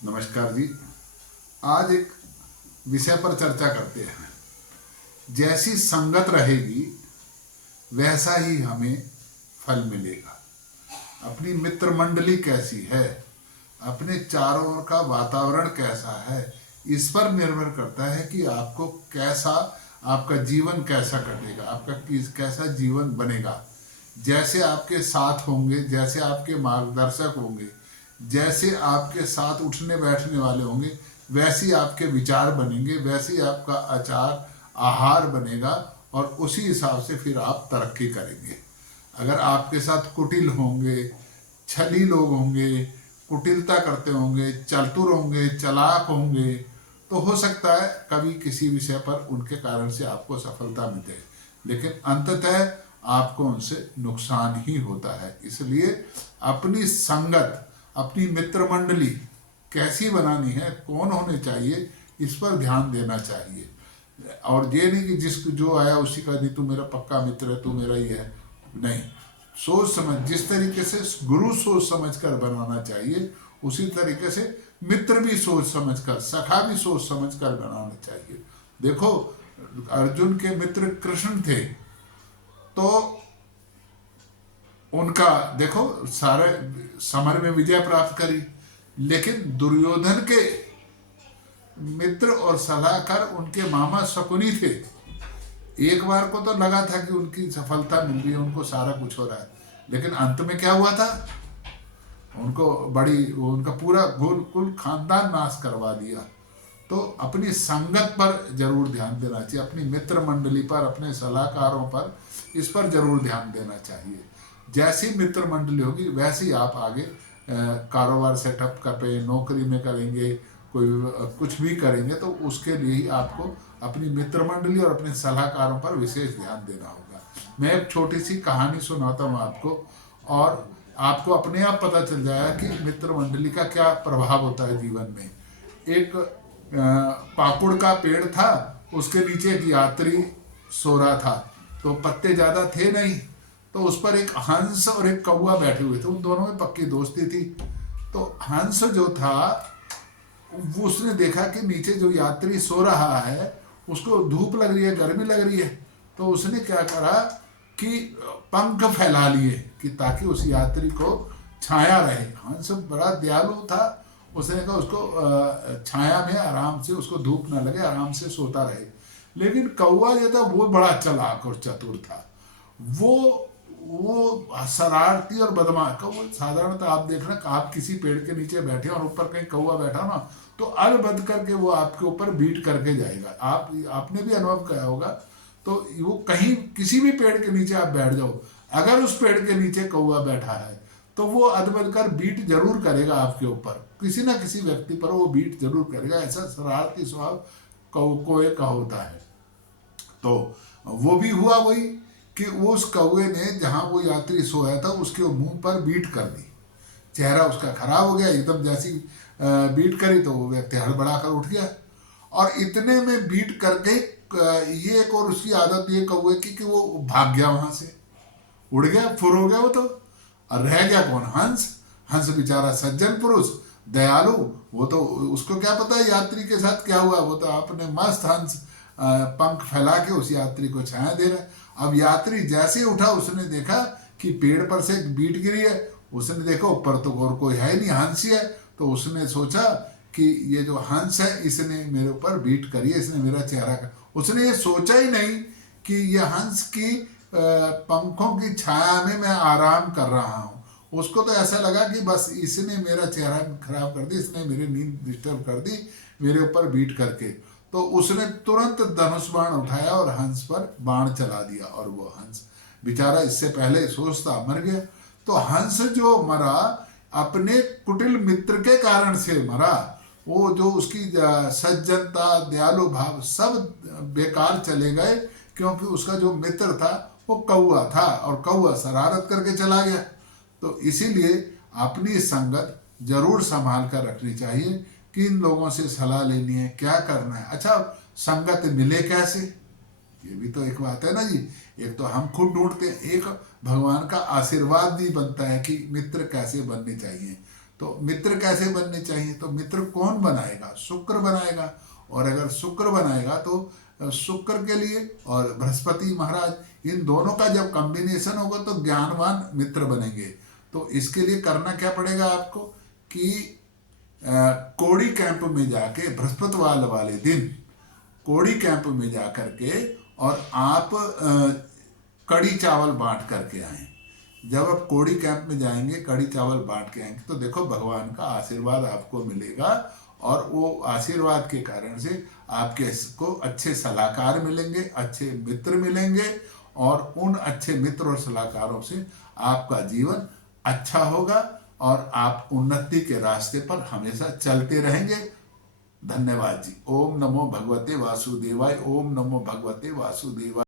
नमस्कार जी। आज एक विषय पर चर्चा करते हैं। जैसी संगत रहेगी वैसा ही हमें फल मिलेगा। अपनी मित्र मंडली कैसी है, अपने चारों ओर का वातावरण कैसा है, इस पर निर्भर करता है कि आपको कैसा, आपका जीवन कैसा कटेगा, आपका कैसा जीवन बनेगा। जैसे आपके साथ होंगे, जैसे आपके मार्गदर्शक होंगे, जैसे आपके साथ उठने बैठने वाले होंगे, वैसी आपके विचार बनेंगे, वैसी आपका आचार आहार बनेगा और उसी हिसाब से फिर आप तरक्की करेंगे। अगर आपके साथ कुटिल होंगे, छली लोग होंगे, कुटिलता करते होंगे, चतुर होंगे, चालाक होंगे, तो हो सकता है कभी किसी विषय पर उनके कारण से आपको सफलता मिले, लेकिन अंततः आपको उनसे नुकसान ही होता है। इसलिए अपनी संगत, अपनी मित्र मंडली कैसी बनानी है, कौन होने चाहिए, इस पर ध्यान देना चाहिए। और ये नहीं कि जिसको जो आया उसी का, नहीं तू मेरा पक्का मित्र है, तू मेरा ही है, नहीं। सोच समझ, जिस तरीके से गुरु सोच समझ कर बनाना चाहिए, उसी तरीके से मित्र भी सोच समझ कर, सखा भी सोच समझ कर बनाना चाहिए। देखो, अर्जुन के मित्र कृष्ण थे, तो उनका देखो सारे समर में विजय प्राप्त करी, लेकिन दुर्योधन के मित्र और सलाहकार उनके मामा शकुनी थे। एक बार को तो लगा था कि उनकी सफलता मिल रही है, उनको सारा कुछ हो रहा है, लेकिन अंत में क्या हुआ था, उनको उनका पूरा कुल खानदान नाश करवा दिया। तो अपनी संगत पर जरूर ध्यान देना चाहिए, अपनी मित्र मंडली पर, अपने सलाहकारों पर, इस पर जरूर ध्यान देना चाहिए। जैसी मित्र मंडली होगी वैसी आप आगे कारोबार सेटअप कर पे, नौकरी में करेंगे, कोई कुछ भी करेंगे, तो उसके लिए ही आपको अपनी मित्र मंडली और अपने सलाहकारों पर विशेष ध्यान देना होगा। मैं एक छोटी सी कहानी सुनाता हूँ आपको, और आपको अपने आप पता चल जाएगा कि मित्र मंडली का क्या प्रभाव होता है जीवन में। एक पाकुड़ का पेड़ था, उसके नीचे एक यात्री सो रहा था, तो पत्ते ज़्यादा थे नहीं, तो उस पर एक हंस और एक कौवा बैठे हुए थे। उन दोनों में पक्की दोस्ती थी। तो हंस जो था, वो उसने देखा कि नीचे जो यात्री सो रहा है उसको धूप लग रही है, गर्मी लग रही है, तो उसने क्या करा कि पंख फैला लिए कि ताकि उस यात्री को छाया रहे। हंस बड़ा दयालु था, उसने कहा उसको छाया में आराम से, उसको धूप ना लगे, आराम से सोता रहे। लेकिन कौवा जो था वो बड़ा चालाक और चतुर था। वो शरारती और बदमाश। कौवा साधारणतः आप देखना, आप किसी पेड़ के नीचे बैठे और ऊपर कहीं कौवा बैठा ना, तो अलबद करके वो आपके ऊपर बीट करके जाएगा। आपने भी अनुभव किया होगा। तो वो कहीं किसी भी पेड़ के नीचे आप बैठ जाओ, अगर उस पेड़ के नीचे कौवा बैठा है तो वो अदबद कर बीट जरूर करेगा आपके ऊपर, किसी ना किसी व्यक्ति पर वो बीट जरूर करेगा। ऐसा शरारती स्वभाव कौवे का होता है। तो वो भी हुआ वही कि उस कौवे ने जहां वो यात्री सोया था उसके मुंह पर बीट कर दी। चेहरा उसका खराब हो गया एकदम। जैसी बीट करी तो वो व्यक्ति हड़बड़ा कर उठ गया, और इतने में बीट करके ये एक और उसकी आदत ये कौवे की कि वो भाग गया, वहां से उड़ गया, फुर हो गया वो तो। और रह गया कौन? हंस। हंस बेचारा सज्जन पुरुष, दयालु, वो तो उसको क्या पता है यात्री के साथ क्या हुआ। वो तो अपने मस्त हंस पंख फैला के उस यात्री को छाया दे रहा है। अब यात्री जैसे ही उठा, उसने देखा कि पेड़ पर से एक बीट गिरी है। उसने देखा ऊपर तो और कोई है नहीं, हंस ही है। तो उसने सोचा कि ये जो हंस है इसने मेरे ऊपर बीट करी है, इसने मेरा चेहरा कर। उसने ये सोचा ही नहीं कि ये हंस की पंखों की छाया में मैं आराम कर रहा हूँ। उसको तो ऐसा लगा कि बस इसने मेरा चेहरा खराब कर दी, इसने मेरी नींद डिस्टर्ब कर दी मेरे ऊपर बीट करके। तो उसने तुरंत धनुष बाण उठाया और हंस पर बाण चला दिया, और वो हंस बेचारा इससे पहले सोचता मर गया। तो हंस जो मरा अपने कुटिल मित्र के कारण से मरा। वो जो उसकी सज्जनता, दयालु भाव सब बेकार चले गए, क्योंकि उसका जो मित्र था वो कौवा था, और कौवा शरारत करके चला गया। तो इसीलिए अपनी संगत जरूर संभाल कर रखनी चाहिए। किन लोगों से सलाह लेनी है, क्या करना है। अच्छा, संगत मिले कैसे, ये भी तो एक बात है ना जी। एक तो हम खुद ढूंढते हैं, एक भगवान का आशीर्वाद भी बनता है कि मित्र कैसे बनने चाहिए। तो मित्र कैसे बनने चाहिए? तो मित्र कौन बनाएगा? शुक्र बनाएगा। और अगर शुक्र बनाएगा तो शुक्र के लिए और बृहस्पति महाराज, इन दोनों का जब कॉम्बिनेशन होगा तो ज्ञानवान मित्र बनेंगे। तो इसके लिए करना क्या पड़ेगा आपको कि कोड़ी कैंप में जाके बृहस्पतिवार वाले दिन कोड़ी कैंप में जा करके और आप कड़ी चावल बांट करके आए। जब आप कोड़ी कैंप में जाएंगे, कड़ी चावल बांट के आएंगे, तो देखो भगवान का आशीर्वाद आपको मिलेगा। और वो आशीर्वाद के कारण से आपके को अच्छे सलाहकार मिलेंगे, अच्छे मित्र मिलेंगे, और उन अच्छे मित्र और सलाहकारों से आपका जीवन अच्छा होगा और आप उन्नति के रास्ते पर हमेशा चलते रहेंगे। धन्यवाद जी। ओम नमो भगवते वासुदेवाय। ओम नमो भगवते वासुदेवाय।